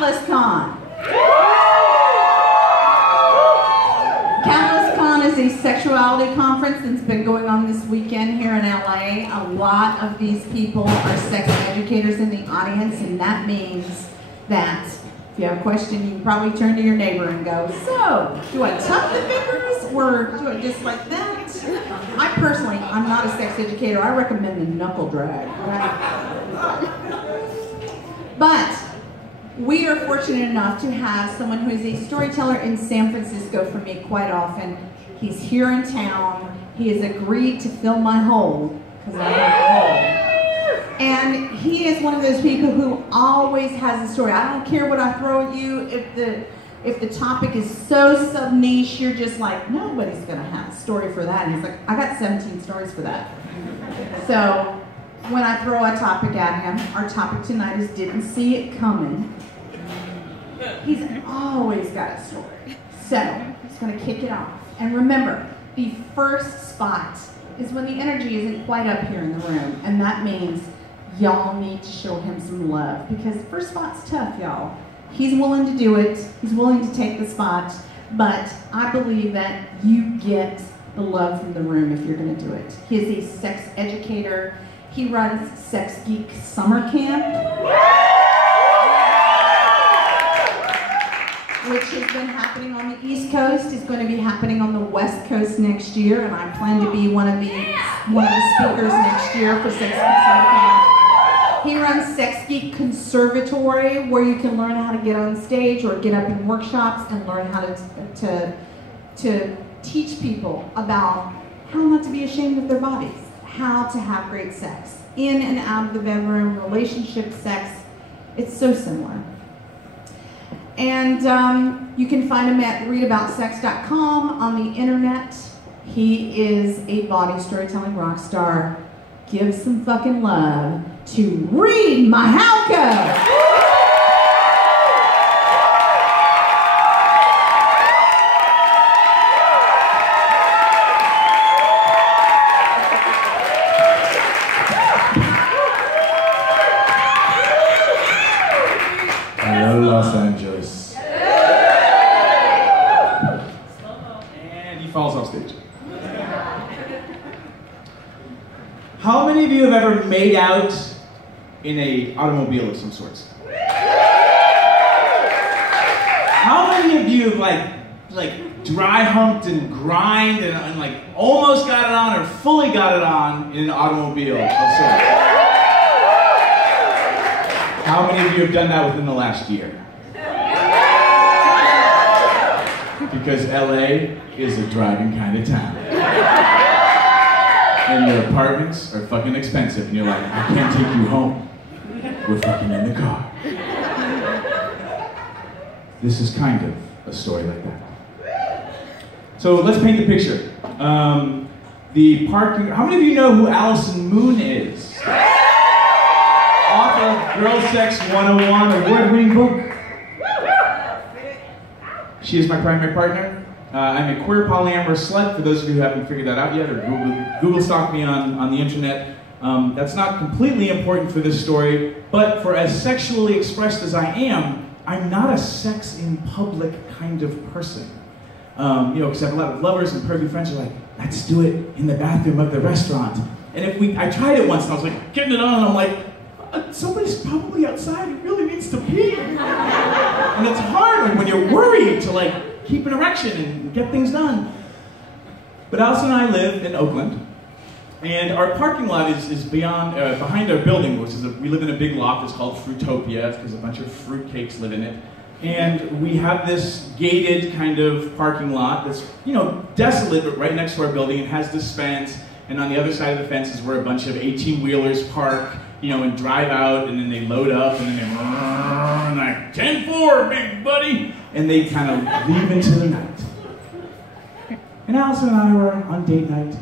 Catalyst Con. Catalyst Con is a sexuality conference that's been going on this weekend here in LA. A lot of these people are sex educators in the audience, and that means that if you have a question, you can probably turn to your neighbor and go, so, do I tuck the fingers or do I just like that? I personally, I'm not a sex educator. I recommend the knuckle drag, right? But we are fortunate enough to have someone who is a storyteller in San Francisco for me quite often. He's here in town. He has agreed to fill my hole, because I have a hole. And he is one of those people who always has a story. I don't care what I throw at you. If the topic is so sub-niche, you're just like, nobody's gonna have a story for that. And he's like, I got 17 stories for that. So when I throw a topic at him, our topic tonight is didn't see it coming. He's always got a story. So he's gonna kick it off. And remember, the first spot is when the energy isn't quite up here in the room. And that means y'all need to show him some love, because the first spot's tough, y'all. He's willing to do it. He's willing to take the spot. But I believe that you get the love from the room if you're going to do it. He is a sex educator. He runs Sex Geek Summer Camp, which has been happening on the East Coast. Is going to be happening on the West Coast next year, and I plan to be one of the speakers next year for Sex Geek Summer Camp. He runs Sex Geek Conservatory, where you can learn how to get on stage or get up in workshops and learn how to teach people about how not to be ashamed of their bodies, how to have great sex, in and out of the bedroom, relationship sex. It's so similar. And you can find him at readaboutsex.com on the internet. He is a body storytelling rock star. Give some fucking love to Reid, my Halka. Hello, Los Angeles. And he falls off stage. How many of you have ever made out in an automobile of some sorts? How many of you have like dry humped and grind and like almost got it on or fully got it on in an automobile of sorts? How many of you have done that within the last year? Because LA is a driving kind of town. And your apartments are fucking expensive, and you're like, I can't take you home. We're fucking in the car. This is kind of a story like that. So let's paint the picture. The parking. How many of you know who Allison Moon is? Author of GirlSex 101, award-winning book. She is my primary partner. I'm a queer polyamorous slut, for those of you who haven't figured that out yet, or Google stalk me on the internet. That's not completely important for this story, but for as sexually expressed as I am, I'm not a sex in public kind of person. Because I have a lot of lovers and pervy friends who are like, let's do it in the bathroom of the restaurant. And I tried it once and I was like, getting it on, and I'm like, somebody's probably outside who really needs to pee. And it's hard when you're worried to keep an erection and get things done. But Allison and I live in Oakland, and our parking lot is behind our building, which is we live in a big lot that's called Frutopia, because a bunch of fruitcakes live in it. And we have this gated kind of parking lot that's, desolate, but right next to our building. It has this fence, and on the other side of the fence is where a bunch of 18-wheelers park, and drive out, and then they load up, and then they run like 10-4, big buddy, and they kind of leave into the night. And Allison and I were on date night,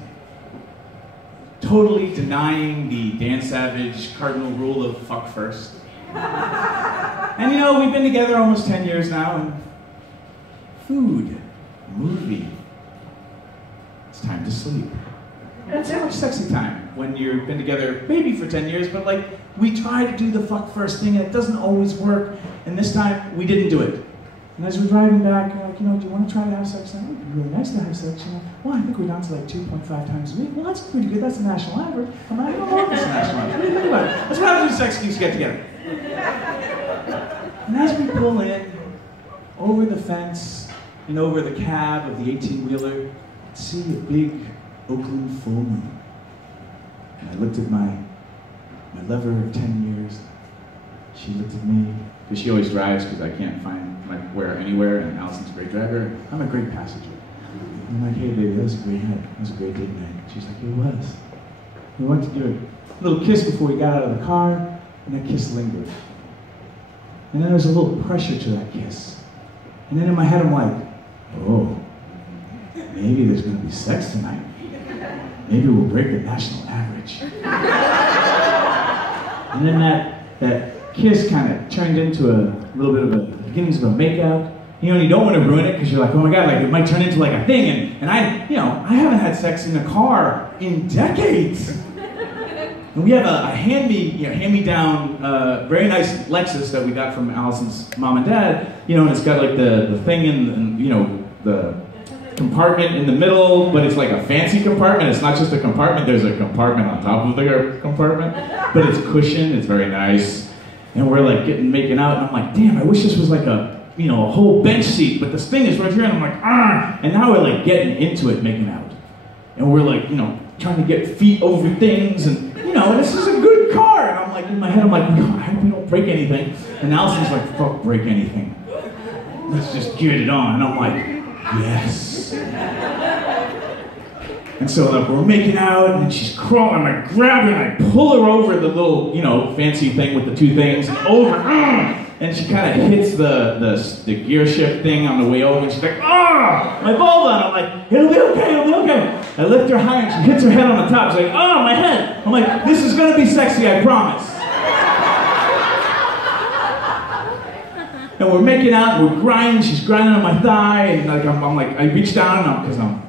totally denying the Dan Savage cardinal rule of fuck first. And we've been together almost 10 years now, and food, movie, it's time to sleep. Not so much sexy time when you've been together maybe for 10 years, but like we try to do the fuck first thing and it doesn't always work, and this time we didn't do it. And as we're driving back, we're like, you know, do you want to try to have sex? It would be really nice to have sex, you know. Well, I think we're down to like 2.5 times a week. Well, that's pretty good. That's the national average. I'm like, I don't know if that's the national average. What do you think about it? That's what happens when sex geeks get together. And as we pull in, over the fence and over the cab of the 18-wheeler, I see a big Oakland full moon. And I looked at my lover of 10 years. She looked at me, because she always drives, because I can't find where anywhere, and Allison's a great driver. I'm a great passenger. And I'm like, hey baby, that was a great night. That was a great date night. She's like, it was. We went to do a little kiss before we got out of the car, and that kiss lingered. And then there's a little pressure to that kiss. And then in my head I'm like, oh, maybe there's gonna be sex tonight. Maybe we'll break the national average. And then that kiss kind of turned into a little bit of the beginnings of a makeout. You know, and you don't want to ruin it because you're like, oh my God, like it might turn into like a thing. And I, you know, I haven't had sex in a car in decades. And we have a hand-me-down, very nice Lexus that we got from Allison's mom and dad. You know, and it's got like the thing in, you know, the compartment in the middle, but it's like a fancy compartment. It's not just a compartment, there's a compartment on top of the compartment, but it's cushioned, it's very nice. And we're like making out, and I'm like, damn, I wish this was like a, you know, a whole bench seat, but this thing is right here, and I'm like, ah! And now we're like getting into it, making out. And we're like, you know, trying to get feet over things, and you know, this is a good car. And I'm like, in my head, I'm like, I hope we don't break anything. And Allison's like, fuck, break anything. Let's just get it on. And I'm like, yes. And so like we're making out, and then she's crawling, and I grab her and I pull her over the little, you know, fancy thing with the two things, and over, and she kind of hits the gear shift thing on the way over, and she's like, ah, my vulva, and I'm like, it'll be okay, it'll be okay. I lift her high, and she hits her head on the top. She's like, oh, my head. I'm like, this is gonna be sexy, I promise. And we're making out, we're grinding, she's grinding on my thigh, and like I'm like, I reach down, because I'm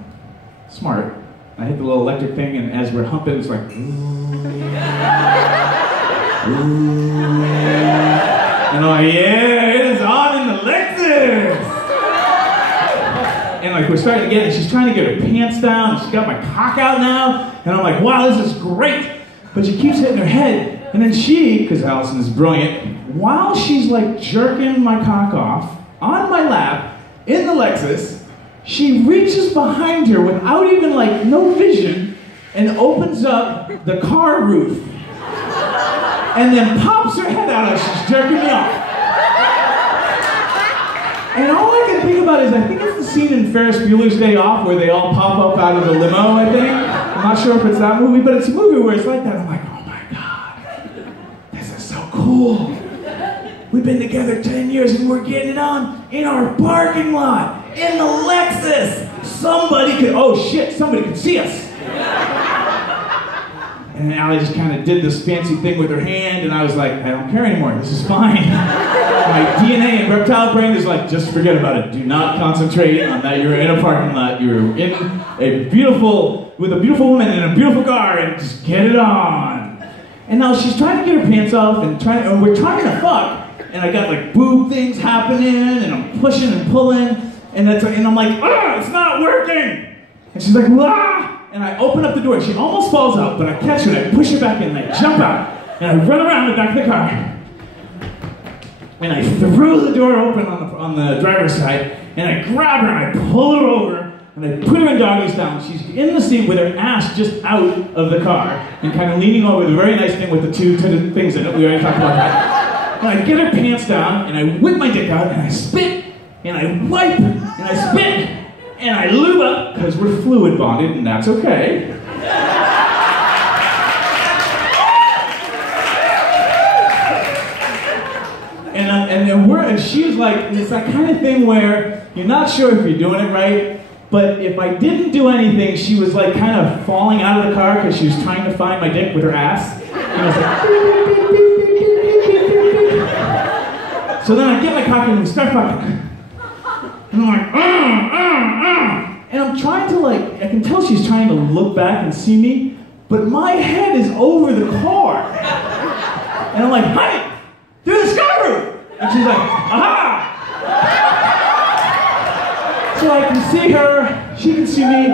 smart. I hit the little electric thing, and as we're humping, it's like, ooh. And I'm like, yeah, it is on in the Lexus! And like, we're starting to get it, she's trying to get her pants down, and she's got my cock out now, and I'm like, wow, this is great! But she keeps hitting her head, and then she, because Allison is brilliant, while she's like jerking my cock off, on my lap, in the Lexus, she reaches behind her without even like, no vision, and opens up the car roof. And then pops her head out as she's jerking me off. And all I can think about is, I think it's the scene in Ferris Bueller's Day Off where they all pop up out of the limo, I think. I'm not sure if it's that movie, but it's a movie where it's like that. I'm like, oh my God, this is so cool. We've been together 10 years and we're getting it on in our parking lot. In the Lexus! Somebody could, oh shit, somebody could see us! And Allie just kind of did this fancy thing with her hand, and I was like, I don't care anymore, this is fine. My DNA and reptile brain is like, just forget about it. Do not concentrate on that you're in a parking lot, you're in with a beautiful woman in a beautiful car, and just get it on. And now she's trying to get her pants off, and we're trying to fuck, and I got like boob things happening, and I'm pushing and pulling. And I'm like, ah, it's not working! And she's like, ah! And I open up the door, and she almost falls out, but I catch her, and I push her back in, and I jump out, and I run around the back of the car. And I throw the door open on the driver's side, and I grab her, and I pull her over, and I put her in doggy style. She's in the seat with her ass just out of the car, and kind of leaning over the very nice thing with the two things in it. We already talked about that. And I get her pants down, and I whip my dick out, and I spit, and I wipe, and I spit, and I lube up, because we're fluid bonded, and that's okay. And she's like, it's that kind of thing where you're not sure if you're doing it right, but if I didn't do anything, she was like kind of falling out of the car because she was trying to find my dick with her ass. And I was like, so then I get my cock and we start fucking. And I'm like, and I'm trying to like, I can tell she's trying to look back and see me, but my head is over the car. And I'm like, honey, through the sky roof. And she's like, aha! So I can see her, she can see me.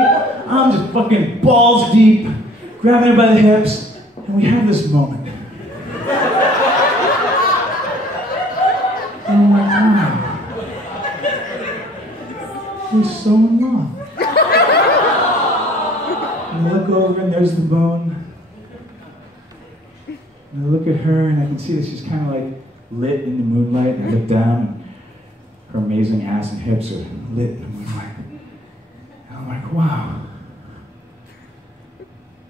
I'm just fucking balls deep, grabbing her by the hips, and we have this moment. And I'm like, wow. We're so in love. And I look over and there's the bone. And I look at her and I can see that she's kind of like lit in the moonlight. And I look down and her amazing ass and hips are lit in the moonlight. And I'm like, wow.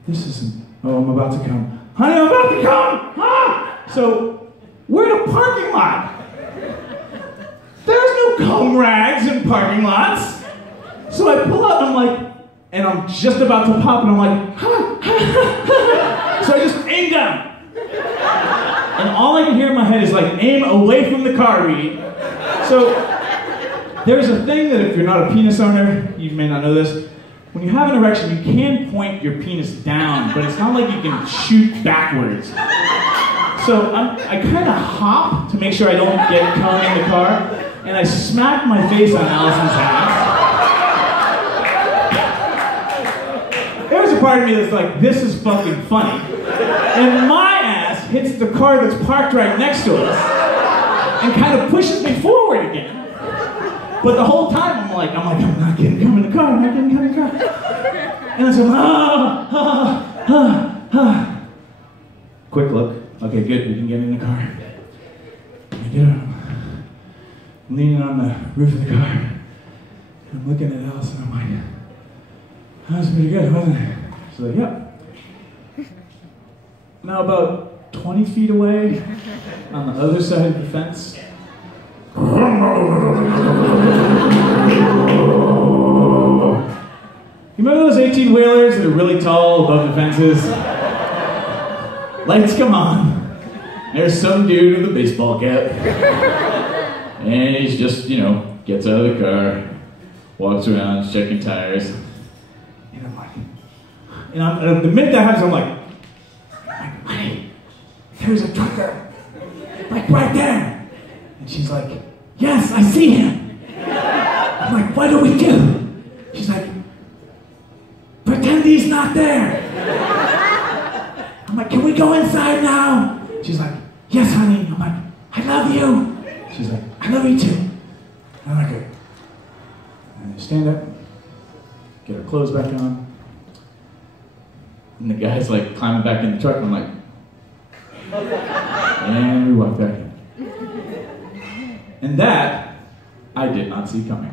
This isn't, oh, I'm about to come. Honey, I'm about to come! Ah! So, we're in a parking lot. There's no cum rags in parking lots. So I pull out and I'm like, and I'm just about to pop and I'm like, ha, ha, ha, ha. So I just aim down. And all I can hear in my head is like, aim away from the car, Reid. So there's a thing that if you're not a penis owner, you may not know this. When you have an erection, you can point your penis down, but it's not like you can shoot backwards. So I kind of hop to make sure I don't get cum in the car, and I smack my face on Allison's ass. There's a part of me that's like, this is fucking funny. And my ass hits the car that's parked right next to us and kind of pushes me forward again. But the whole time I'm like, I'm not getting cum in the car, I'm not getting cum in the car. And I'm like, quick look. Okay, good, we can get in the car. I get out. I'm leaning on the roof of the car. And I'm looking at Allison, I'm like, that was pretty good, wasn't it? She's like, yep. Now about 20 feet away, on the other side of the fence, you remember those 18-wheelers that are really tall above the fences? Lights come on. There's some dude with a baseball cap. And he's just, gets out of the car, walks around, checking tires. And I'm like, and the minute that happens, I'm like, honey, there's a trucker, like right there. And she's like, yes, I see him. I'm like, what do we do? She's like, pretend he's not there. I'm like, can we go inside now? She's like, yes, honey. I'm like, I love you. She's like, I love you too. And I'm like, good. And I stand up, get her clothes back on. And the guy's like climbing back in the truck. And I'm like, and we walk back in. And that, I did not see coming.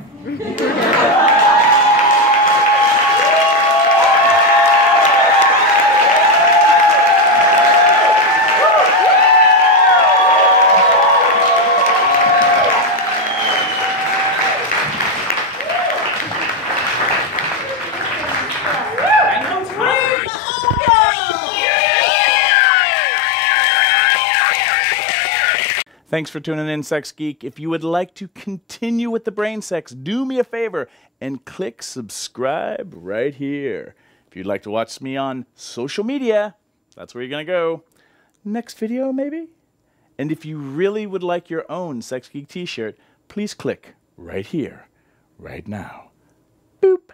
Thanks for tuning in, Sex Geek. If you would like to continue with the brain sex, do me a favor and click subscribe right here. If you'd like to watch me on social media, that's where you're going to go. Next video, maybe? And if you really would like your own Sex Geek t-shirt, please click right here, right now. Boop.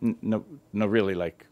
No, really, like...